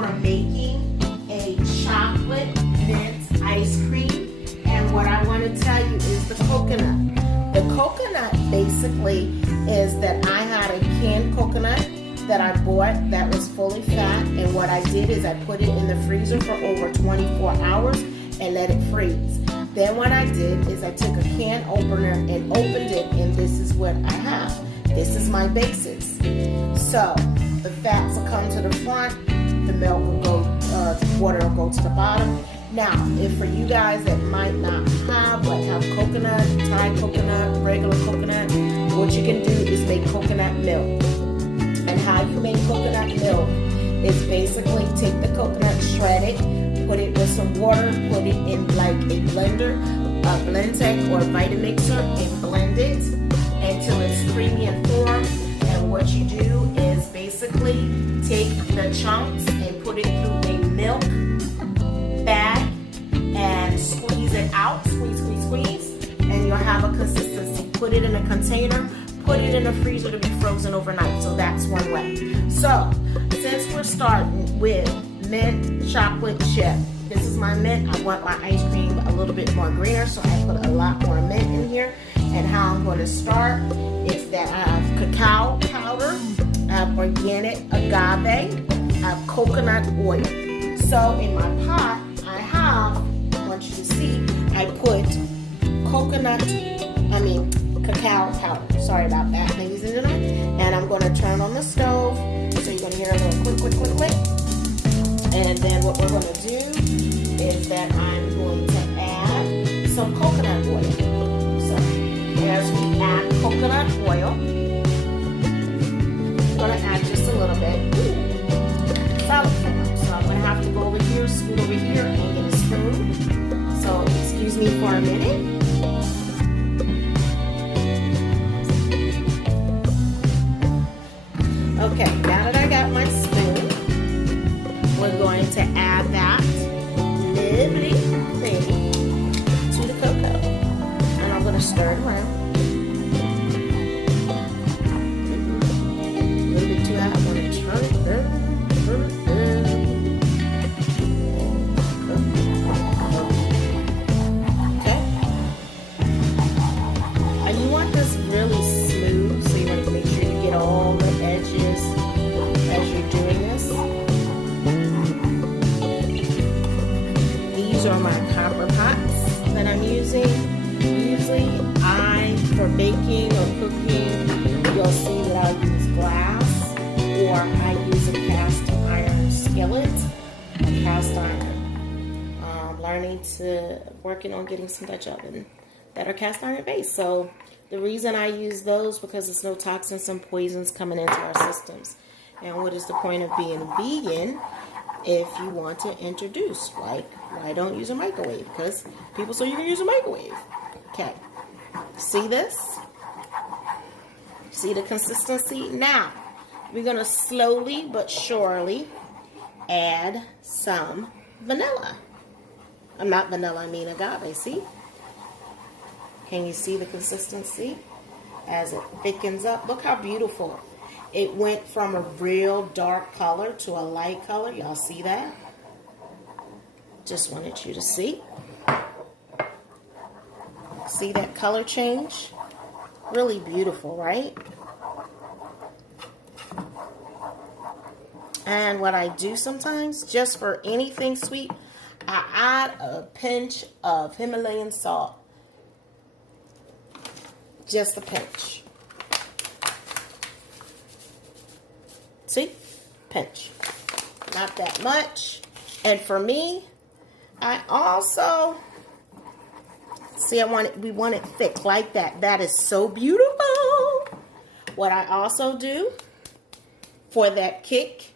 we're making a chocolate mint ice cream. And what I want to tell you is the coconut. The coconut basically is that I had a canned coconut that I bought that was fully fat, and what I did is I put it in the freezer for over 24 hours and let it freeze. Then what I did is I took a can opener and opened it, and this is what I have. This is my basis. So the fats will come to the front, the milk will go, the water will go to the bottom. Now, if for you guys that might not have, like have coconut, Thai coconut, regular coconut, what you can do is make coconut milk. And how you make coconut milk is basically take the coconut, shred it, put it with some water, put it in like a blender, a Blendtec or Vitamixer, and blend it until it's creamy and form. And what you do is basically take the chunks and put it through a milk bag and squeeze it out, squeeze, and you'll have a consistency. Put it in a container, put it in the freezer to be frozen overnight. So that's one way. So since we're starting with mint chocolate chip, this is my mint. I want my ice cream a little bit more greener, so I put a lot more mint in here. And how I'm going to start is that I have cacao powder, I have organic agave, I have coconut oil. So in my pot, I want you to see, I put cacao powder. Sorry about that, ladies and gentlemen. And I'm going to turn on the stove, so you're going to hear a little click. And then what we're going to do is that I'm going to add some coconut oil. So as we add coconut oil, I'm going to add just a little bit. Salad form. So I'm going to have to go over here, scoot over here, and get a spoon. So excuse me for a minute. Okay, now that I got my spoon, we're going to add that lovely thing to the cocoa. And I'm going to stir it around. A little bit too hot. I'm going to turn it around. Okay. And you want this really smooth, so you want to make sure you get all the edges as you're doing this. These are my copper pots that I'm using. Usually for baking or cooking, you'll see that I'll use glass, or I use a cast iron skillet, a cast iron. Working on getting some Dutch oven that are cast iron based. So the reason I use those, because there's no toxins and poisons coming into our systems. And what is the point of being vegan if you want to introduce, like, why don't use a microwave? Because people say you can use a microwave. Okay, see this? See the consistency? Now, we're going to slowly but surely add some vanilla. Not vanilla, I mean agave, see? Can you see the consistency as it thickens up? Look how beautiful. It went from a real dark color to a light color. Y'all see that? Just wanted you to see. See that color change? Really beautiful, right? And what I do sometimes, just for anything sweet, I add a pinch of Himalayan salt. Just a pinch. See? Pinch. Not that much. And for me, I also, see, we want it thick like that. That is so beautiful. What I also do for that kick,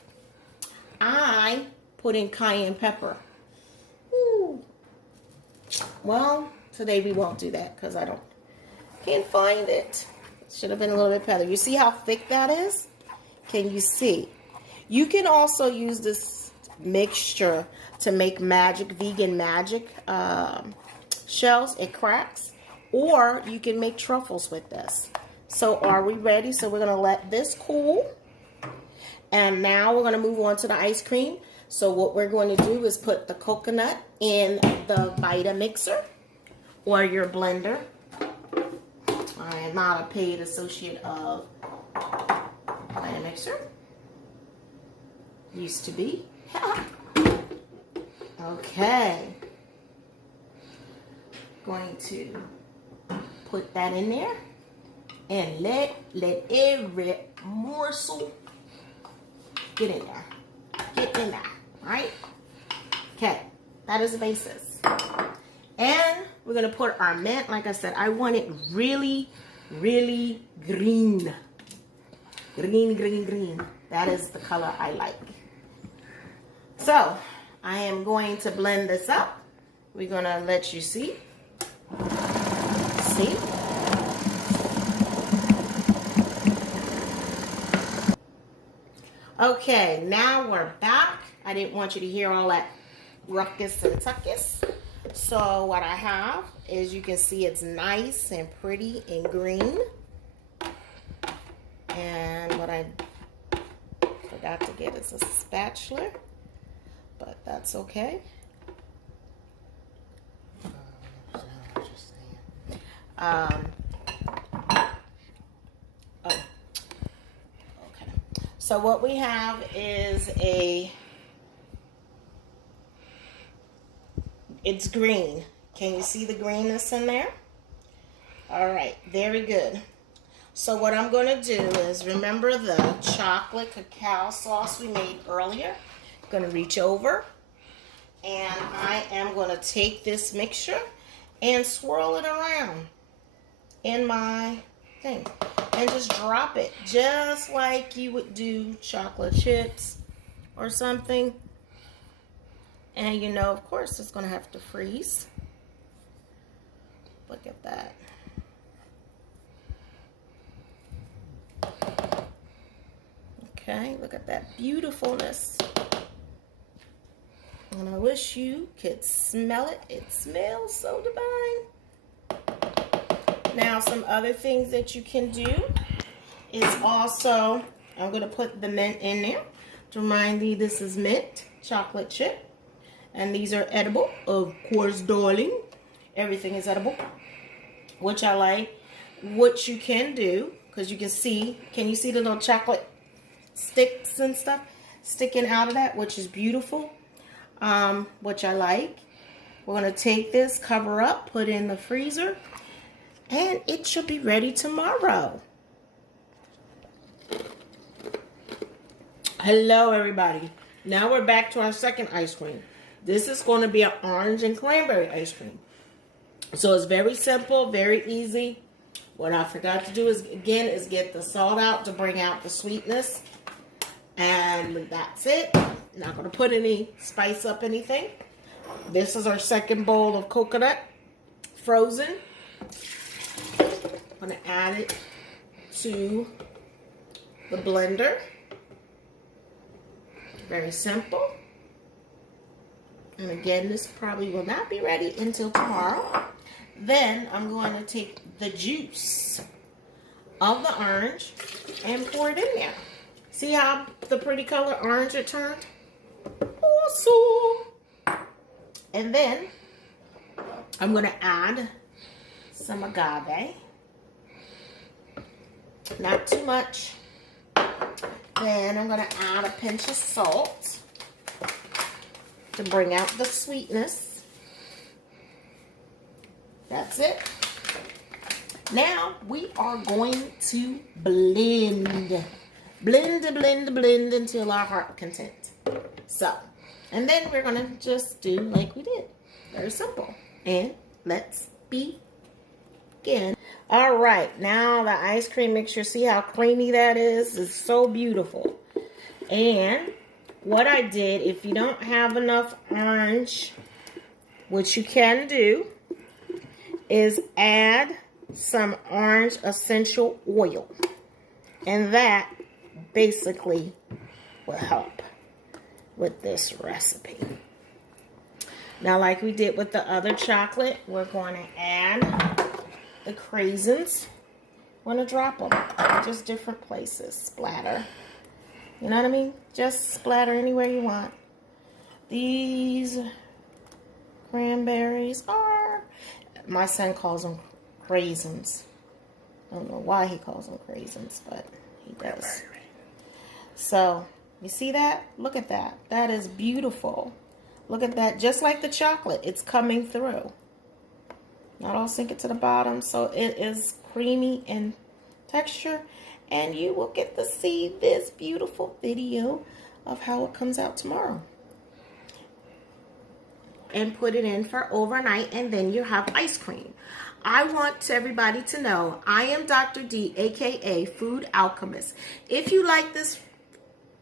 I put in cayenne pepper. Ooh. Well, today we won't do that because I can't find it. Should have been a little bit better. You see how thick that is? Can you see? You can also use this mixture to make vegan magic shells. It cracks. Or you can make truffles with this. So are we ready? So we're going to let this cool. And now we're going to move on to the ice cream. So what we're going to do is put the coconut in the Vitamixer or your blender. I am not a paid associate of Vitamixer. Used to be. Okay. Going to put that in there and let every morsel get in there. Get in there. Alright? Okay. That is the basis. And we're going to put our mint. Like I said, I want it really, really green. Green, green, green. That is the color I like. So, I am going to blend this up. We're going to let you see. See? Okay, now we're back. I didn't want you to hear all that ruckus and tuckus. So what I have is, you can see it's nice and pretty and green. And what I forgot to get is a spatula, but that's okay. Okay. So what we have is it's green. Can you see the greenness in there? All right, very good. So what I'm going to do is, remember the chocolate cacao sauce we made earlier? I'm going to reach over and I am going to take this mixture and swirl it around in my thing and just drop it just like you would do chocolate chips or something. And you know, of course, it's going to have to freeze. Look at that. Okay, look at that beautifulness. And I wish you could smell it. It smells so divine. Now, some other things that you can do is also, I'm going to put the mint in there to remind you this is mint chocolate chip. And these are edible, of course, darling. Everything is edible, which I like. What you can do, because you can see, can you see the little chocolate sticks and stuff sticking out of that, which is beautiful, which I like. We're going to take this, cover up, put in the freezer, and it should be ready tomorrow. Hello, everybody. Now we're back to our second ice cream. This is going to be an orange and cranberry ice cream. So it's very simple, very easy. What I forgot to do is, again, is get the salt out to bring out the sweetness. And that's it. Not going to put any spice up anything. This is our second bowl of coconut, frozen. I'm going to add it to the blender. Very simple. And again, this probably will not be ready until tomorrow. Then I'm going to take the juice of the orange and pour it in there. See how the pretty color orange it turned? Awesome. And then I'm going to add some agave. Not too much. Then I'm going to add a pinch of salt to bring out the sweetness. That's it. Now we are going to blend. Blend until our heart content. So, and then we're going to just do like we did. Very simple. And let's begin. All right, now the ice cream mixture, see how creamy that is? It's so beautiful. And what I did, if you don't have enough orange, what you can do is add some orange essential oil. And that basically will help with this recipe. Now, like we did with the other chocolate, we're going to add the craisins. I'm going to drop them in just different places. Splatter. You know what I mean? Just splatter anywhere you want. These cranberries are, my son calls them craisins. I don't know why he calls them craisins, but he does. So, you see that? Look at that. That is beautiful. Look at that. Just like the chocolate, it's coming through. Not all sink it to the bottom, so it is creamy in texture. And you will get to see this beautiful video of how it comes out tomorrow. And put it in for overnight, and then you have ice cream. I want everybody to know I am Dr. D, aka Food Alchemist. If you like this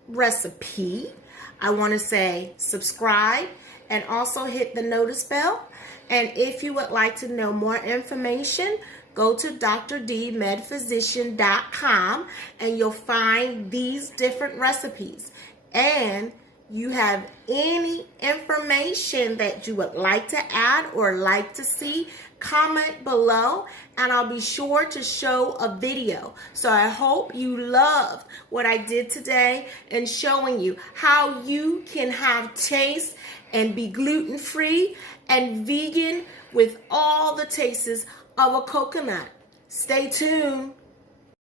recipe, I want to say subscribe and also hit the notice bell. And if you would like to know more information, go to drdmedphysician.com and you'll find these different recipes. And you have any information that you would like to add or like to see, comment below and I'll be sure to show a video. So I hope you loved what I did today and showing you how you can have taste and be gluten-free and vegan with all the tastes of a coconut. Stay tuned.